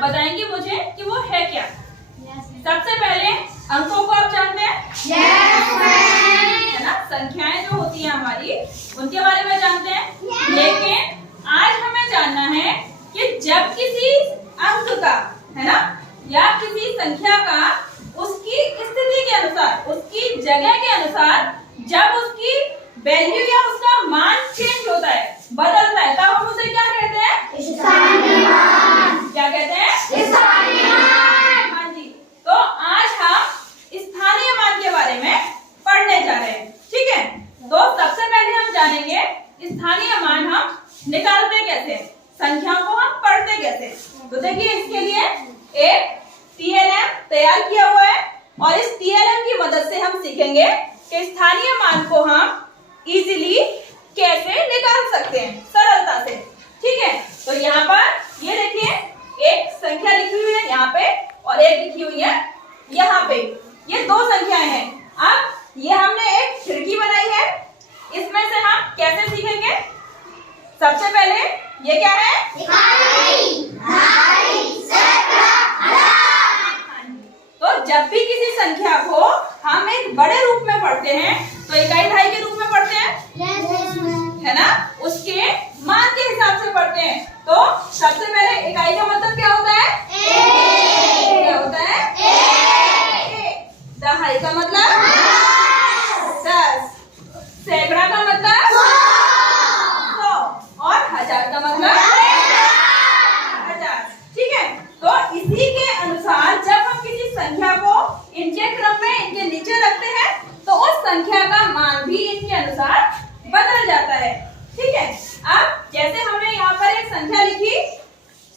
बताएंगे मुझे कि वो है क्या। सबसे पहले अंकों को आप जानते हैं? है ना, संख्याएं जो होती हैं हमारी उनके बारे में जानते हैं। लेकिन आज हमें जानना है कि जब किसी अंक का, है ना, या किसी संख्या का उसकी स्थिति के अनुसार, उसकी जगह के अनुसार जब उसकी वैल्यू या उसका मान चेंज होता है, बदलता है, तब हम उसे क्या कहते हैं? स्थानीय मान। क्या कहते हैं? स्थानीय मान। हाँ जी, तो आज हम स्थानीय मान के बारे में पढ़ने जा रहे हैं। ठीक है, तो सबसे पहले हम जानेंगे स्थानीय मान हम निकालते कैसे, संख्याओं को हम पढ़ते कैसे। तो देखिए, इसके लिए एक TLM तैयार किया हुआ है और इस TLM की मदद से हम सीखेंगे कि स्थानीय मान को हम इजीली कैसे निकाल सकते हैं, सरलता से। ठीक है, तो यहाँ पर ये देखिए, एक संख्या लिखी हुई है यहाँ पे और एक लिखी हुई है यहाँ पे। ये दो संख्याएं हैं। अब ये हमने एक खिड़की बनाई है, इसमें से हम कैसे सीखेंगे? सबसे पहले ये क्या है? तो जब भी किसी संख्या को हम एक बड़े रूप में पढ़ते हैं तो इकाई दहाई के रूप में पढ़ते हैं, है ना, उसके मान के हिसाब से पढ़ते हैं। तो सबसे पहले इकाई का मतलब क्या होता है? क्या होता है? दहाई का मतलब 10, सैकड़ा का मतलब 100 और हजार का मतलब 1000। ठीक है, तो इसी के अनुसार जब हम किसी संख्या को इनके क्रम में इनके नीचे रखते हैं तो उस संख्या का मान भी इनके अनुसार बदल जाता है। ठीक है, अब जैसे हमने यहाँ पर एक संख्या लिखी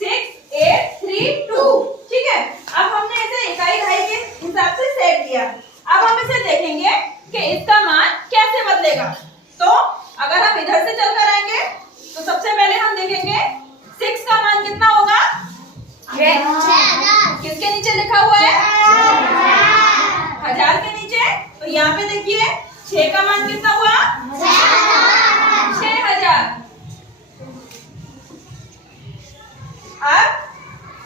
6832। ठीक है, अब हमने इसे इकाई दहाई के हिसाब से सेट किया। अब हम इसे देखेंगे कि इसका मान कैसे बदलेगा। तो अगर हम इधर से चलकर आएंगे तो सबसे पहले हम देखेंगे 6 का मान कितना होगा? किसके नीचे लिखा हुआ है? 1000 के नीचे। तो यहाँ पे देखिए 6 का मान कितना हुआ? 6000। अब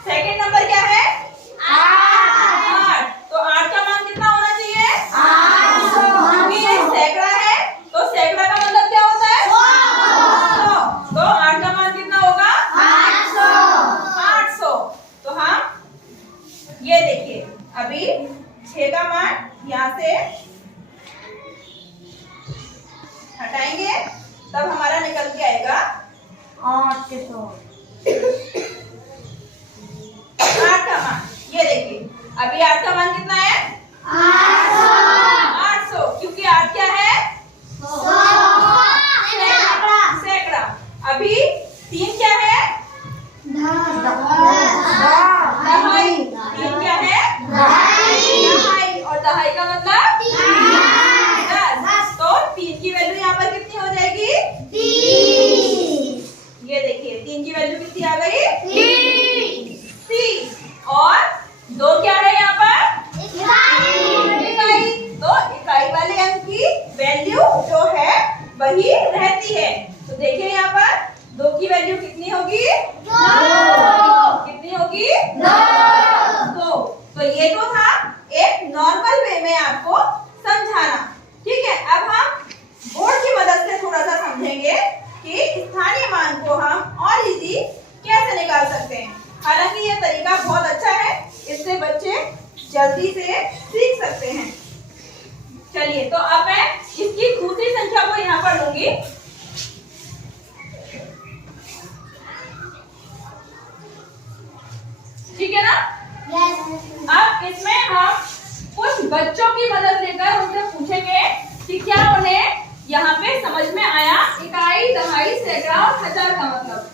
सेकंड नंबर क्या है? 8। तो 8 का मान कितना होना चाहिए? 800। क्योंकि ये सैकड़ा है तो सैकड़ा का मतलब क्या होता है? 100। तो 8 का मान कितना होगा? 800। तो हम ये देखिए, अभी 6 का मान यहाँ से हटाएंगे तब हमारा निकल के आएगा 800। 8 का मान ये देखिए, अभी 8 का मान कितना है? 800। क्योंकि 8 क्या है? सैकड़ा। अभी 3 क्या है? दहाई। 3 क्या है? दहाई। और दहाई का मतलब 10। तो 3 की वैल्यू यहाँ पर कितनी हो जाएगी? 30। ये देखिए 3 की वैल्यू कितनी आ गई? 30। और 2 क्या है यहाँ पर? इकाई। तो इकाई वाले अंक की वैल्यू जो है वही रहती है। तो देखिए यहाँ पर 2 की वैल्यू कितनी होगी? 2। कितनी होगी? 2। तो ये तो था एक नॉर्मल वे में आपको समझाना। ठीक है, अब हम बोर्ड की मदद से थोड़ा सा समझेंगे कि स्थानीय मान को हम और इजी कैसे निकाल सकते हैं। हालांकि ये तरीका बहुत अच्छा है, इससे बच्चे जल्दी से सीख सकते हैं। चलिए, तो अब मैं इसकी दूसरी संख्या को यहाँ पर लूंगी। ठीक है ना? अब इसमें हम कुछ बच्चों की मदद लेकर उनसे पूछेंगे कि क्या उन्हें यहाँ पे समझ में आया इकाई, दहाई, सैकड़ा और हजार का मतलब।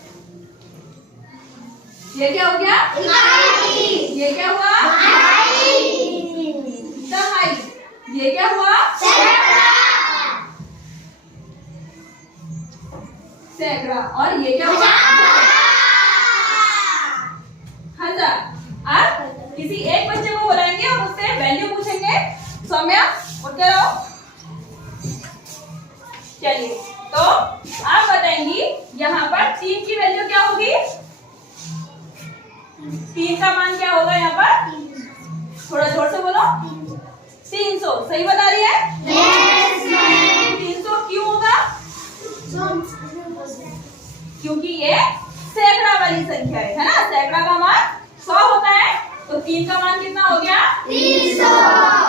ये क्या हो गया? इकाई। ये क्या हुआ? दहाई। ये क्या हुआ? सैकड़ा। और ये क्या हुआ? हजार। अब किसी एक बच्चे को बुलाएंगे और उससे वैल्यू पूछेंगे। सौम्या, उठ कर आओ। चलिए, तो आप बताएंगी यहाँ पर 3 की वैल्यू क्या होगी? 3 का मान क्या होगा यहाँ पर? थोड़ा जोर से बोलो। 300। सही बता रही है? Yes ma'am. 300 क्यों होगा? क्योंकि ये सैकड़ा वाली संख्या है ना। सैकड़ा का मान 100 होता है, तो 3 का मान कितना हो गया? 300।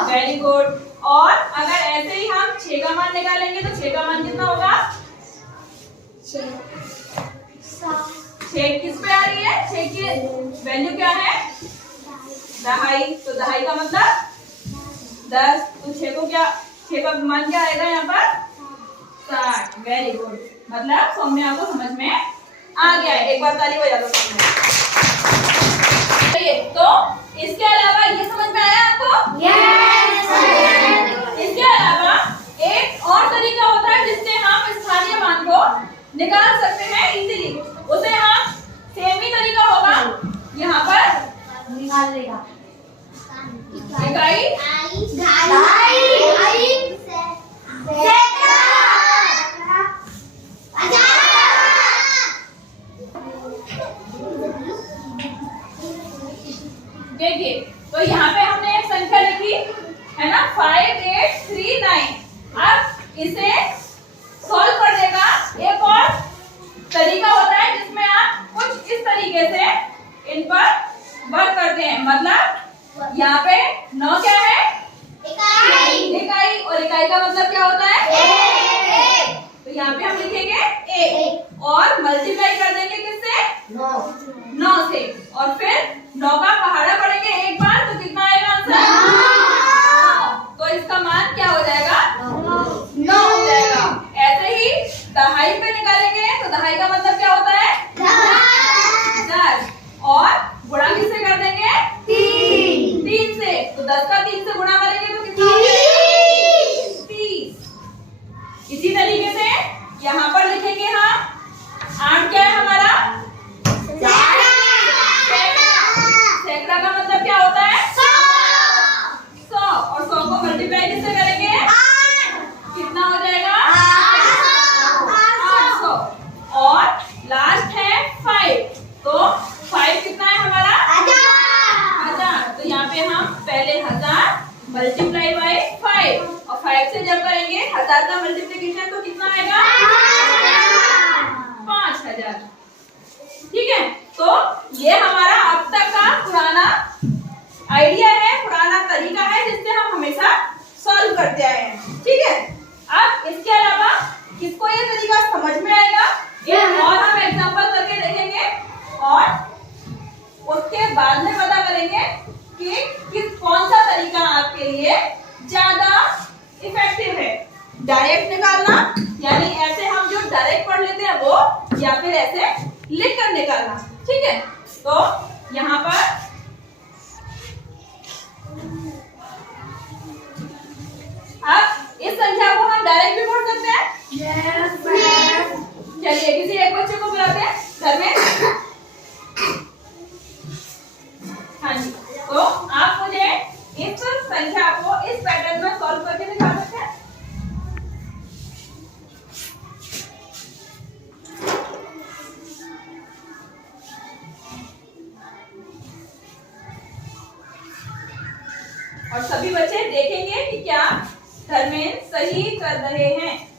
Very good. और अगर ऐसे ही हम 6 का मान निकालेंगे तो 6 का मान कितना होगा? 6 किस पे आ रही है? 6 की वैल्यू क्या है? दहाई। तो दहाई का मतलब 10। तो 6 को क्या, 6 का मान क्या आएगा यहाँ पर? 60। Very good. मतलब सौम्य आपको समझ में आ गया है। एक बार ताली बजा दो सौम्य। तो इसके अलावा ये समझ में आया आपको? यस। इसके अलावा एक और तरीका होता है जिससे हम स्थानीय मान को निकाल सकते हैं इजीली। उसे हम सेम ही तरीका होगा यहाँ पर निकाल लेगा। इकाई देखिए, तो यहाँ पे हमने एक संख्या लिखी है ना 5839। अब इसे सॉल्व करने का एक और तरीका होता है जिसमें आप कुछ इस तरीके से इन पर वर्क करते हैं। मतलब यहाँ पे 9 क्या है? इकाई। और इकाई का मतलब क्या होता है? तो यहाँ पे हम लिखेंगे 1 और मल्टीप्लाई कर देंगे किससे? 9 से। और फिर 9 का पहाड़ा पढ़ेंगे एक बार तो कितना आएगा आंसर? 9। तो इसका मान क्या हो जाएगा? 9 हो जाएगा। ऐसे ही दहाई पे निकालेंगे तो दहाई का मतलब क्या होता है? 10। और गुणा किससे कर देंगे? 3 से। तो 10 का 3 से गुणा करेंगे तो कितना होगा? 30। इसी तरीके से यहाँ पर लिखेंगे हम 8 क्या है हमारा? सैकड़ा का मतलब क्या होता है? 100। और 100 को मल्टीप्लाई किससे करेंगे? कितना हो जाएगा? 800। और लास्ट है 5। तो 5 कितना है हमारा? 1000। तो यहाँ पे हम पहले 1000 मल्टीप्लाई बाय 5 और 5 से जब करेंगे 1000 का मल्टीप्लिकेशन तो कितना आएगा? 5000। ठीक है। तो ये हमारा अब तक का पुराना आइडिया है, पुराना तरीका है जिससे हम हमेशा सॉल्व करते आए हैं। ठीक है। अब इसके अलावा किसको ये तरीका समझ में आएगा और हम एग्जांपल करके देखेंगे और उसके बाद में पता करेंगे कि कौन सा तरीका आपके लिए ज्यादा इफेक्टिव है। डायरेक्ट निकालना यानी ऐसे हम जो डायरेक्ट पढ़ लेते हैं वो, या फिर ऐसे लिख कर निकालना। ठीक है। तो यहाँ पर अब इस संख्या को हम डायरेक्ट भी पढ़ सकते हैं। चलिए किसी एक बच्चे को बुलाते हैं घर में। हाँ जी। तो आप मुझे इस संख्या को इस पैटर्न में सॉल्व करके दिखा सकते हैं? और सभी बच्चे देखेंगे कि क्या धर्मेंद्र सही कर रहे हैं।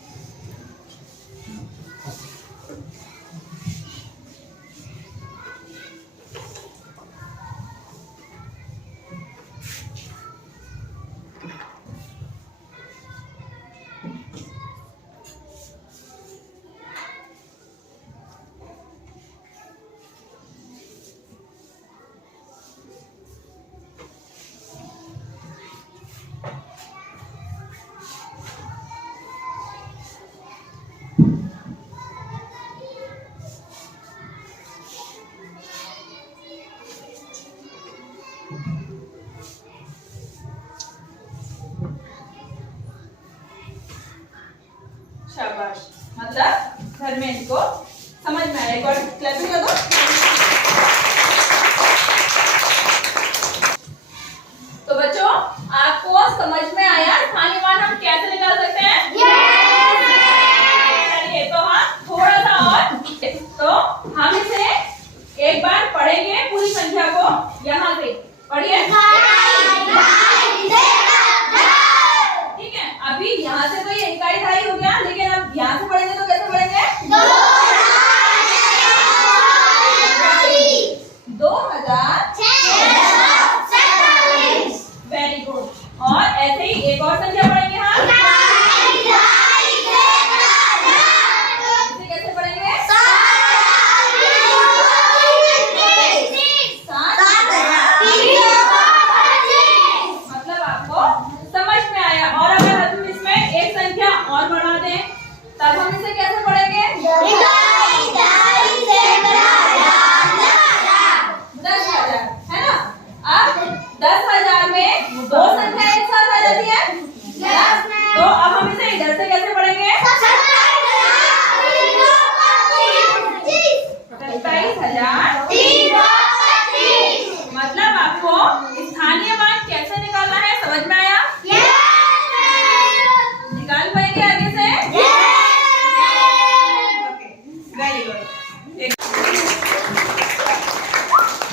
यहाँ से पढ़िए।